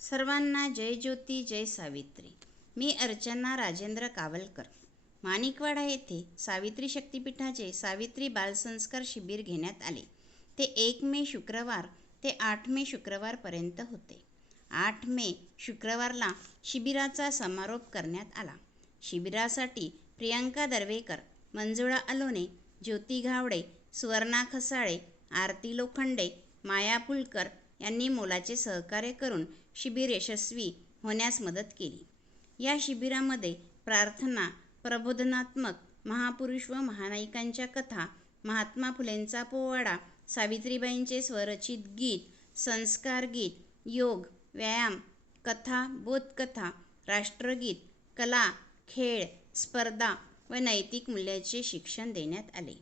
सर्वांना जय ज्योती जय सावित्री। मी अर्चना राजेंद्र कावलकर। माणिकवाडा येथे सावित्री शक्तिपीठाचे सावित्री बालसंस्कार शिबिर घेण्यात आले। ते 1 मे शुक्रवार ते 8 मे शुक्रवारपर्यंत होते। 8 मे शुक्रवारला शिबिराचा समारोप करण्यात आला। शिबिरासाठी प्रियांका दर्वेकर, मंजुळा अलोने, ज्योती घावडे, सुवर्णा खसाळे, आरती लोखंडे, माया पुलकर यांनी मोलाचे सहकार्य करून शिबिर यशस्वी होण्यास मदत केली। या शिबिरामध्ये प्रार्थना, प्रबोधनात्मक, महापुरुष व महानायिकांच्या कथा, महात्मा फुलेंचा पोवाडा, सावित्रीबाईंचे स्वरचित गीत, संस्कार गीत, योग, व्यायाम, कथा, बोधकथा, राष्ट्रगीत, कला, खेळ, स्पर्धा व नैतिक मूल्याचे शिक्षण देण्यात आले।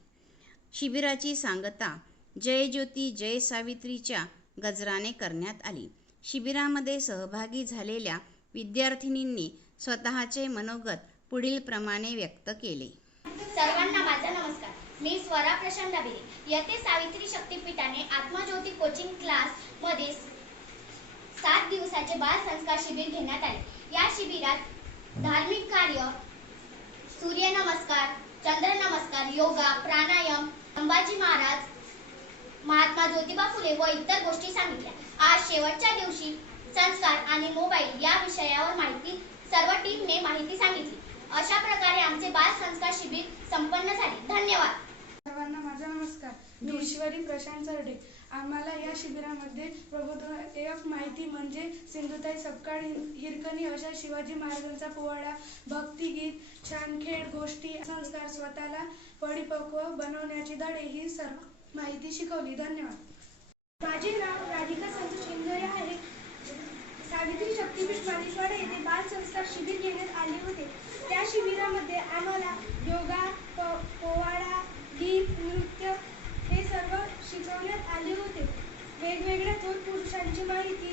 शिबिराची सांगता जय ज्योती जय सावित्रीच्या गजराने करण्यात आली। शिबिरामध्ये सहभागी झालेल्या विद्यार्थिनींनी स्वतःचे मनोगत पुढील प्रमाणे व्यक्त केले। सर्वांना माझा नमस्कार। मी स्वरा प्रशांत दाबिरे। येथे सावित्री शक्तिपीठाने आत्मज्योती कोचिंग क्लास मध्ये 7 दिवसाचे बाल संस्कार शिबिर घेण्यात आले। या शिबिरात धार्मिक कार्य, सूर्य नमस्कार, चंद्र नमस्कार, योगा, प्राणायाम, संभाजी महाराज, महात्मा ज्योतिबा फुले व इतर गोष्टी सांगितल्या। आज शेवटच्या दिवशी संस्कार आणि मोबाईल या विषयावर माहिती सर्व टीमने माहिती सांगितली। अशा प्रकारे आमचे बाल संस्कार शिबिर संपन्न झाले। धन्यवाद। सर्वांना माझा नमस्कार। मी ईश्वरी प्रशांत सरडे। आम्हाला या शिबिरामध्ये प्रबोधनात्मक माहिती म्हणजे सिंधुताई सपकाळ हिरकणी अशा शिवाजी महाराजांचा पोवाडा, भक्तिगीत, छान खेळ, गोष्टी, संस्कार, स्वतःला परिपक्व बनवण्याची धडे ही सर्व माहिती शिकवली। धन्यवाद। माझे नाव राधिका संतोष इंगळे आहे। सावित्री शक्तिपीठ माणिकवाडा येथे बाल संस्कार शिबिर घेण्यात आले होते। त्या शिबिरामध्ये आम्हाला योगा, पोवाडा, गीत, नृत्य हे सर्व शिकवण्यात आले होते। वेगवेगळ्या थोर पुरुषांची माहिती।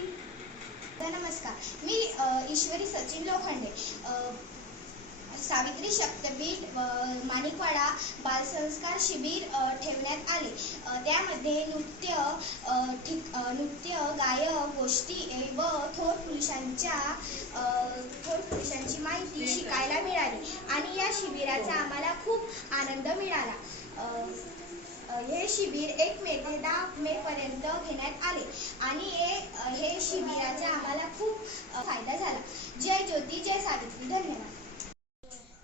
नमस्कार। मी ईश्वरी सचिन लोखंडे। सावित्री शक्तिपीठ माणिकवाडा बालसंस्कार शिबिर ठेवण्यात आले। त्यामध्ये नृत्य, गायक, गोष्टी व थोर पुरुषांची माहिती शिकायला मिळाली आणि या शिबिराचा आम्हाला खूप आनंद मिळाला। हे शिबिर 1 मे ते 10 मे पर्यंत घेण्यात आले आणि हे शिबिराचा आम्हाला खूप फायदा झाला। जय ज्योती जय सावित्री। धन्यवाद।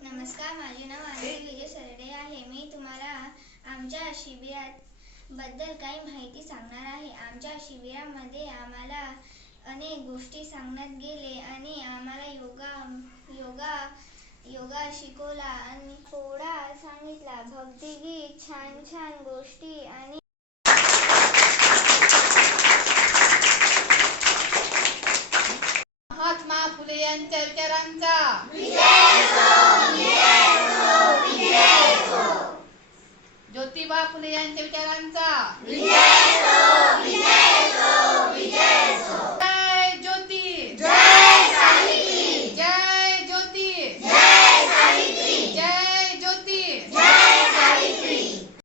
नमस्कार, माझे नाव अंजली विजय सरडे आहे। मी तुम्हाला आमच्या शिबिराबद्दल काही माहिती सांगणार आहे। आमच्या शिबिरामध्ये आम्हाला अनेक गोष्टी सांगण्यात गेले आणि आम्हाला योगा शिकवला आणि पोवाडा सांगितला, भक्तिगीत, छान गोष्टी आणि महात्मा फुले यांच्या विचारांचा ज्योतिबा फुले यांच्या विचारांचा